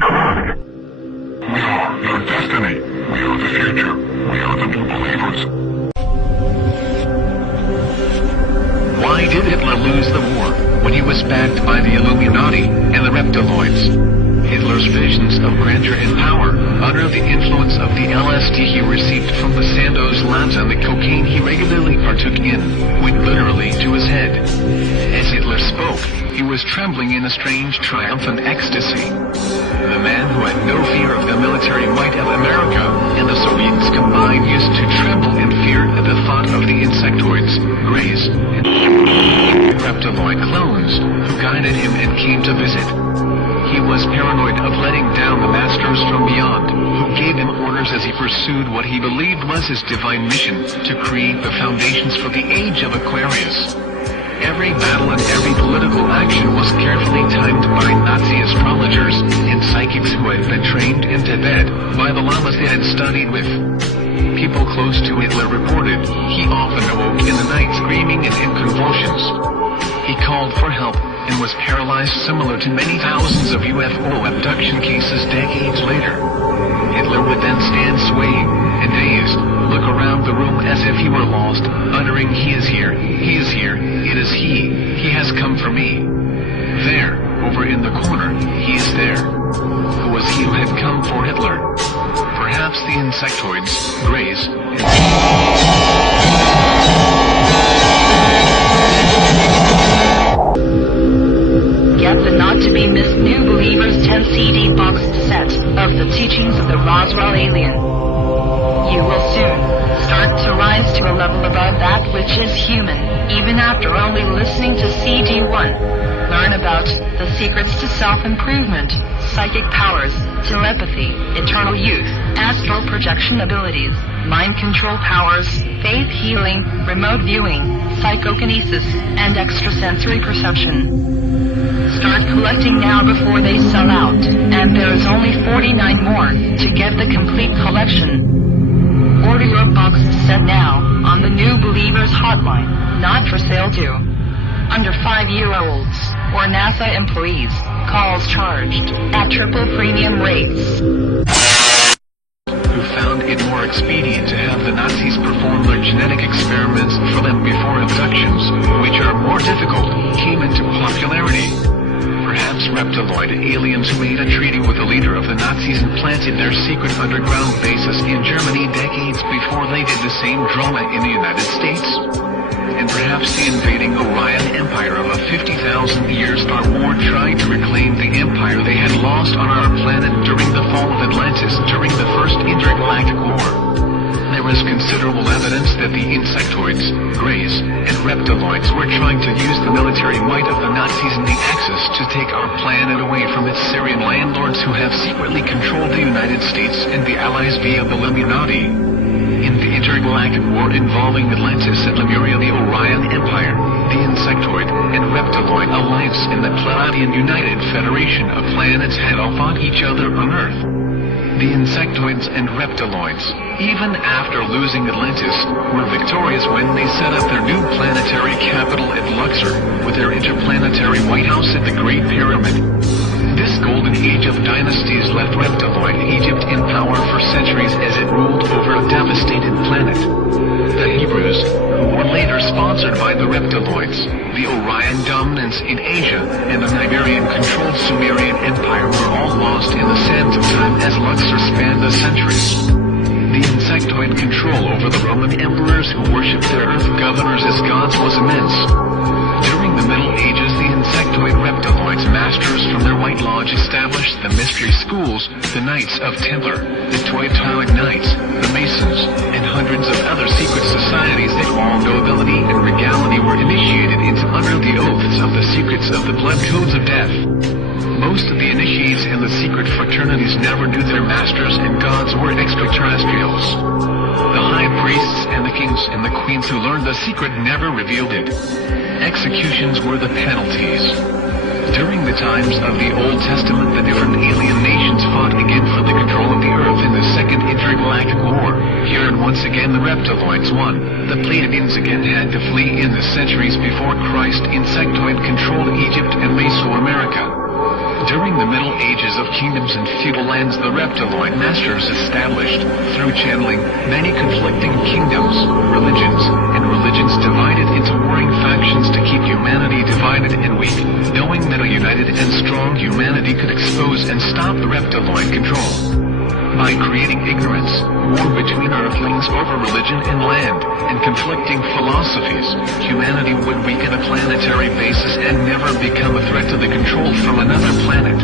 cry. We are your destiny. We are the future. We are the new believers. Why did Hitler lose the war when he was backed by the Illuminati and the Reptiloids? Hitler's visions of grandeur and power, under the influence of the LSD he received from the Sandoz labs and the cocaine he regularly partook in, went literally to his head. As Hitler spoke, he was trembling in a strange triumphant ecstasy. The man who had no fear of the military might of America and the Soviets combined used to tremble in fear at the thought of the insectoids, greys, and reptiloid clones who guided him and came to visit. He was paranoid of letting down the masters from beyond, who gave him orders as he pursued what he believed was his divine mission, to create the foundations for the age of Aquarius. Every battle and every political action was carefully timed by Nazi astrologers and psychics who had been trained in Tibet by the lamas they had studied with. People close to Hitler reported he often awoke in the night screaming and in convulsions. He called for help and was paralyzed, similar to many thousands of UFO abduction cases decades later. Hitler would then stand swaying and dazed, look around the room as if he were lost, uttering, "He is here, he is here, it is he has come for me." There, over in the corner, he is there. Who was he who had come for Hitler? Perhaps the insectoids, greys, Get the not-to-be-missed New Believers 10 CD box set of the teachings of the Roswell alien. You will soon start to rise to a level above that which is human, even after only listening to CD1. Learn about the secrets to self-improvement, psychic powers, telepathy, eternal youth, astral projection abilities, mind control powers, faith healing, remote viewing, psychokinesis, and extrasensory perception. Start collecting now before they sell out, and there is only 49 more to get the complete collection. Order your box set now on the New Believers hotline, not for sale to under 5-year-olds or NASA employees. Calls charged at triple premium rates. Who found it more expedient to have the Nazis perform their genetic experiments for them before abductions, which are more difficult, came into popularity. Perhaps reptiloid aliens who made a treaty with the leader of the Nazis and planted their secret underground bases in Germany decades before they did the same drama in the United States. And perhaps the invading Orion Empire of a 50,000-year Star War tried to reclaim the empire they had lost on our planet during the fall of Atlantis during the First Intergalactic War. There was considerable evidence that the insectoids, greys, and reptiloids were trying to use the military might of the Nazis and the Axis to take our planet away from its Syrian landlords who have secretly controlled the United States and the Allies via the Illuminati. In the intergalactic war involving Atlantis and Lemuria, the Orion Empire, the Insectoid and Reptiloid Alliance, and the Pleiadian United Federation of Planets had all fought each other on Earth. The Insectoids and Reptiloids, even after losing Atlantis, were victorious when they set up their new planetary capital at Luxor, with their interplanetary White House at the Great Pyramid. This golden age of dynasties left Reptiloid Egypt in power for centuries as it ruled over a devastated planet. The Hebrews, who were later sponsored by the Reptiloids, the Orion dominance in Asia, and the Iberian-controlled Sumerian Empire were all lost in the sands of time as Luxor spanned the centuries. The insectoid control over the Roman emperors who worshipped their earth governors as gods was immense. During the Middle Ages, the insectoid reptiloids masters from their White Lodge established the mystery schools, the Knights of Templar, the Teutonic Knights, the Masons, and hundreds of other secret societies that all nobility and regality were initiated into under the oaths of the secrets of the blood codes of death. Most of the initiates and the secret fraternities never knew their masters and gods were extraterrestrials. The high priests and the kings and the queens who learned the secret never revealed it. Executions were the penalties. During the times of the Old Testament, the different alien nations fought again for the control of the earth in the Second Intergalactic War. Here and once again the Reptiloids won. The Pleiadians again had to flee in the centuries before Christ. Insectoid controlled Egypt and Mesoamerica. During the Middle Ages of kingdoms and feudal lands, the Reptiloid masters established, through channeling, many conflicting kingdoms, religions, and religions divided into warring factions to keep humanity divided and weak, knowing that a united and strong humanity could expose and stop the Reptiloid control. By creating ignorance, war between Earthlings over religion and land, and conflicting philosophies, humanity would weaken a planetary basis and never become a threat to the control from another planet.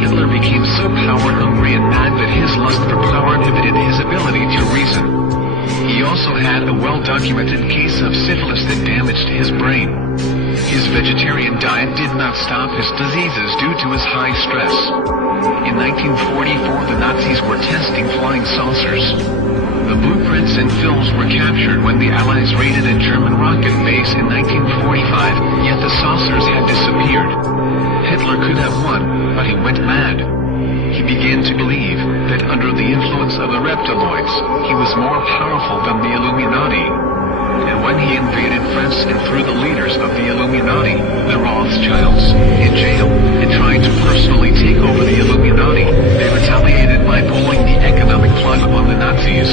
Hitler became so power-hungry and mad that his lust for power inhibited his ability to reason. He also had a well-documented case of syphilis that damaged his brain. His vegetarian diet did not stop his diseases due to his high stress. In 1944, the Nazis were testing flying saucers. The blueprints and films were captured when the Allies raided a German rocket base in 1945, yet the saucers had disappeared. Hitler could have won, but he went mad. He began to believe that under the influence of the Reptiloids, he was more powerful than the Illuminati. And when he invaded France and threw the leaders of the Illuminati, the Rothschilds, in jail, and tried to personally take over the Illuminati, they retaliated by pulling the economic plug on the Nazis.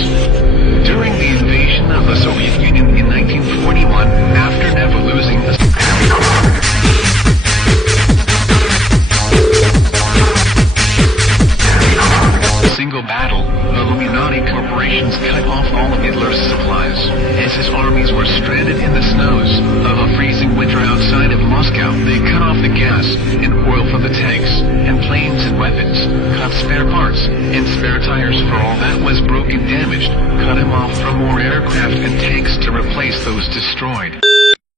During the invasion of the Soviet Union in 1941, after never losing a single battle, the Illuminati corporations cut off all of Hitler's supplies. As his armies were stranded in the snows of a freezing winter outside of Moscow, they cut off the gas and oil for the tanks, and planes and weapons, cut spare parts, and spare tires for all that was broken and damaged, cut him off from more aircraft and tanks to replace those destroyed.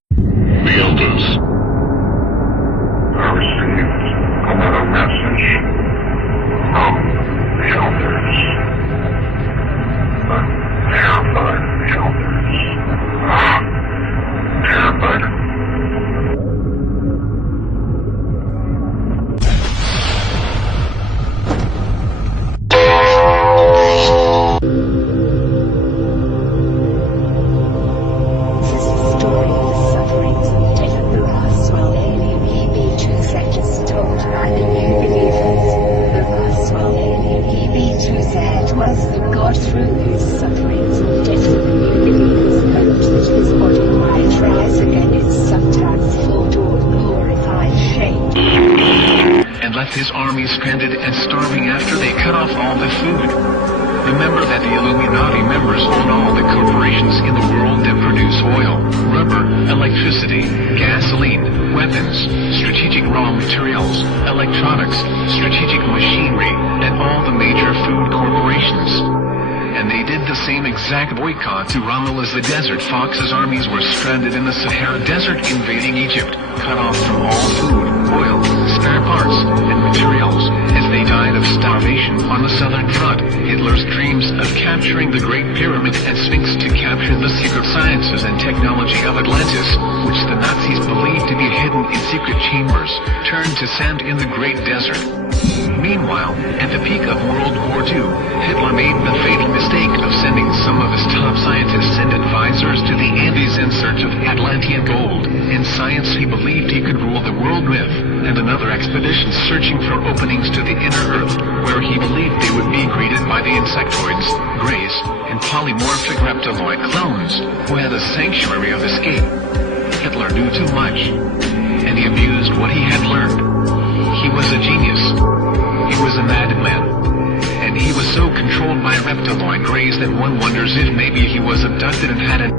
The elders. I received another message from the elders. I'm terrified of the elders. Terrified of his army stranded and starving after they cut off all the food. Remember that the Illuminati members own all the corporations in the world that produce oil, rubber, electricity, gasoline, weapons, strategic raw materials, electronics, strategic machinery, and all the major food corporations. And they did the same exact boycott to Rommel as the Desert Fox's armies were stranded in the Sahara Desert invading Egypt, cut off from all food, oil, spare parts, and materials, as they died of starvation on the Southern Front. Hitler's dreams of capturing the Great Pyramid and Sphinx to capture the secret sciences and technology of Atlantis, which the Nazis believed to be hidden in secret chambers, turned to sand in the Great Desert. Meanwhile, at the peak of World War II, Hitler made the fatal mistake of sending some of his top scientists and advisors to the Andes in search of Atlantean gold. In science, he believed he could rule the world with, and another expedition searching for openings to the inner Earth, where he believed they would be greeted by the insectoids, greys, and polymorphic reptiloid clones, who had a sanctuary of escape. Hitler knew too much, and he abused what he had learned. He was a genius. He was a madman. And he was so controlled by reptiloid greys that one wonders if maybe he was abducted and had an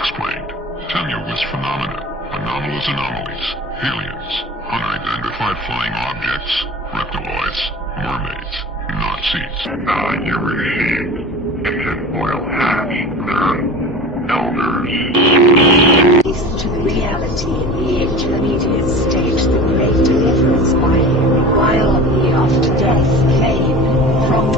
Explained. Tenuous phenomena, anomalous anomalies, aliens, unidentified flying objects, reptiloids, mermaids, Nazis. Now your regime is in oil hatch, elders. Peace to the reality in the intermediate state, the great deliverance by him, while the after death came from